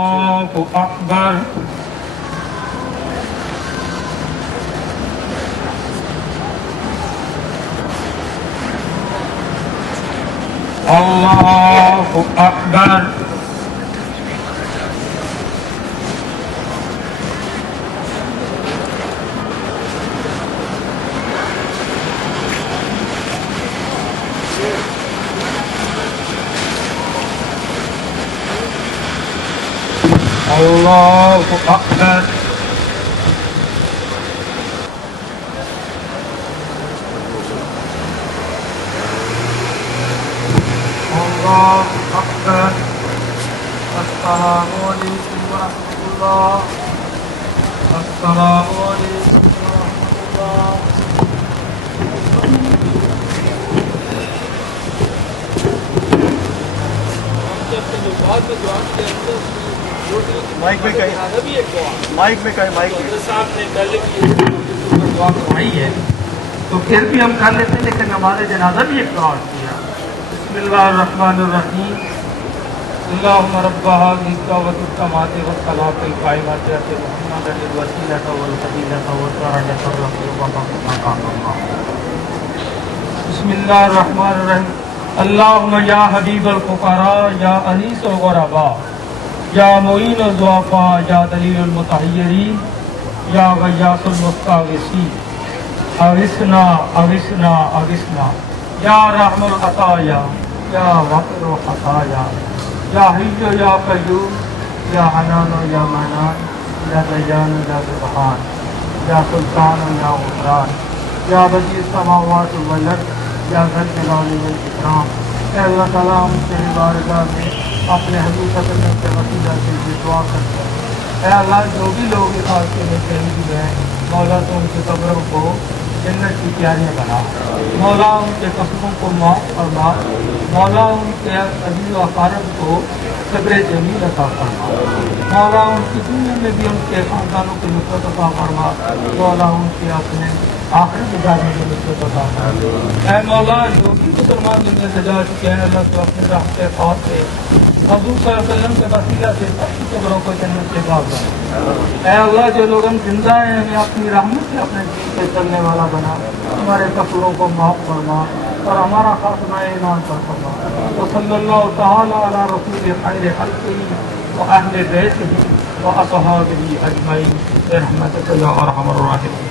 الله أكبر الله أكبر الله أكبر الله أكبر السلام عليكم ورحمة الله السلام عليكم ورحمة الله مائک میں کہیں مائک میں صاحب نے کل کی دعا کروائی ہے تو پھر بھی ہم کر لیتے ہیں، لیکن نماز جنازہ بھی ایک دعا کیا۔ بسم اللہ الرحمن الرحیم اللہم رب هذه الدعوة التامة والصلاة القائمة آت محمدا الوسیلة والفضیلة والدرجة الرفیعة مقام اللہ۔ بسم اللہ الرحمن الرحیم اللہم یا حبیب الفقراء یا انیس الغرباء یا معین الضعفاء یا دلیل المتحیرین یا غیاث المستغیثین اغثنا اغثنا اغثنا یا رحم العطایا یا غفر الخطایا یا حی یا قیوم یا حنان یا منان یا دیان یا سبحان یا سلطان یا غفران یا بدیع السماوات والارض یا ذا الجلال والاکرام۔ اے اللہ تعالیٰ ہم تیری بارگاہ میں اپنے حضور صلی اللہ کے وسیلہ سے یہ دعا کرتے ہیں، اے اللہ جو بھی لوگ اس حادثے میں شہید ہیں مولا تو ان کے قبروں کو جنت کی کیاریاں بنا، مولا ان کے قصبوں کو معاف فرما، مولا ان کے عزیز و اقارب کو صبر جمیل عطا فرما، مولا ان کی دنیا میں بھی ان کے خاندانوں کی نصرت عطا فرما، مولا ان کے اپنے آخری گزارنے کی نصرت عطا فرما۔ اے مولا جو بھی مسلمان دنیا سے جا چکے ہیں اللہ تو اپنے رحمت خاص سے حضور صلی اللہ علیہ وسلم کے وسیلہ سے سب کی قبروں کو جنت کے باغ بنا۔ اے اللہ جو لوگ ہم زندہ ہیں ہمیں اپنی رحمت سے اپنے دین پہ چلنے والا بنا، ہمارے قصوروں کو معاف فرما اور ہمارا خاتمہ ایمان پر فرما۔ تو صلی اللہ تعالی علی رسول خیر خلقہ و اہل بیتہ و اصحابہ اجمعین برحمتک یا ارحم الراحمین۔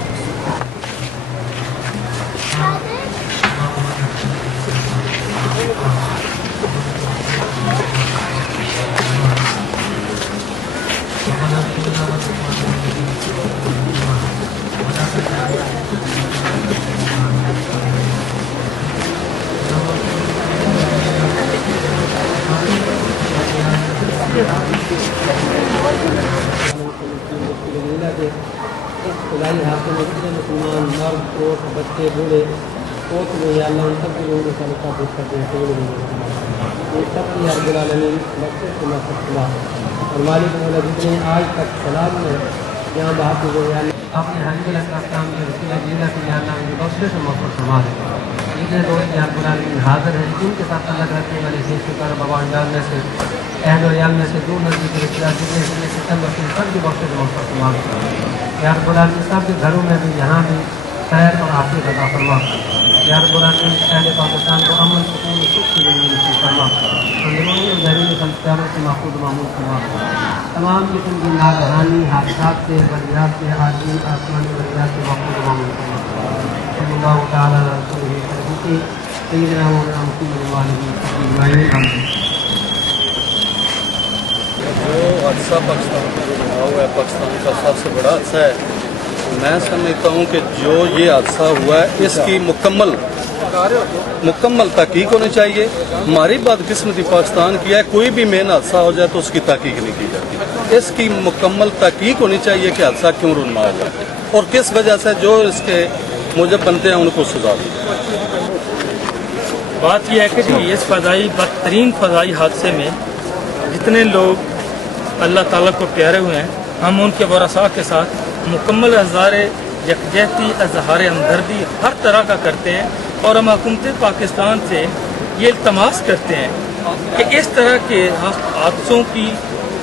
خدائی حاصل میں جتنے مسلمان مرد عورت بچے بوڑھے کوت میں یا اللہ ان سب کے لوگوں کا مقابل کرتے ہیں یہ سب کی رب العالمین مقصد سے مقصد اور مالک مولا جتنے آج تک سلام میں یہاں بہت ہو گئے اپنے حبیب الاسلام کے وسیلہ جیلا سے یا اللہ ان بخشش سے مغفرت فرما دے۔ جتنے دوست یا رب العالمین حاضر ہیں جن کے ساتھ اللہ رکھنے والے سے شکر بابا انجام میں سے اہل و عیال میں سے دور نزدیک رشتہ دار جتنے سے سب اپنے سب کی بخشش سے مغفرت فرما دے۔ یا رب العالمین سب کے گھروں میں بھی یہاں بھی خیر اور عافیت عطا فرما۔ یا رب العالمین اہل پاکستان کو امن سکون سکھ کی زندگی نصیب فرما، اندرونی اور بیرونی سنسکاروں سے محفوظ و معمول فرما۔ تمام قسم کی ناگہانی حادثات سے وجیات سے عالمی آسمانی وجیات سے محفوظ و معمول فرما۔ صلی اللہ تعالیٰ علیہ وسلم سیدنا مولانا محمد اجمعین آمین۔ جو حادثہ پاکستان میں جو ہوا ہوا ہے پاکستان کا سب سے بڑا حادثہ ہے، میں سمجھتا ہوں کہ جو یہ حادثہ ہوا ہے اس کی مکمل تحقیق ہونی چاہیے۔ ہماری بدقسمتی پاکستان کی ہے، کوئی بھی مین حادثہ ہو جائے تو اس کی تحقیق نہیں کی جاتی۔ اس کی مکمل تحقیق ہونی چاہیے کہ حادثہ کیوں رونما ہوا ہے اور کس وجہ سے جو اس کے موجب بنتے ہیں ان کو سزا دی۔ بات یہ ہے کہ جی اس بدترین فضائی حادثے میں جتنے لوگ اللہ تعالیٰ کو پیارے ہوئے ہیں ہم ان کے ورثاء کے ساتھ مکمل اظہار یکجہتی اظہار ہمدردی ہر طرح کا کرتے ہیں اور ہم حکومت پاکستان سے یہ التماس کرتے ہیں کہ اس طرح کے حادثوں کی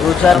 2 4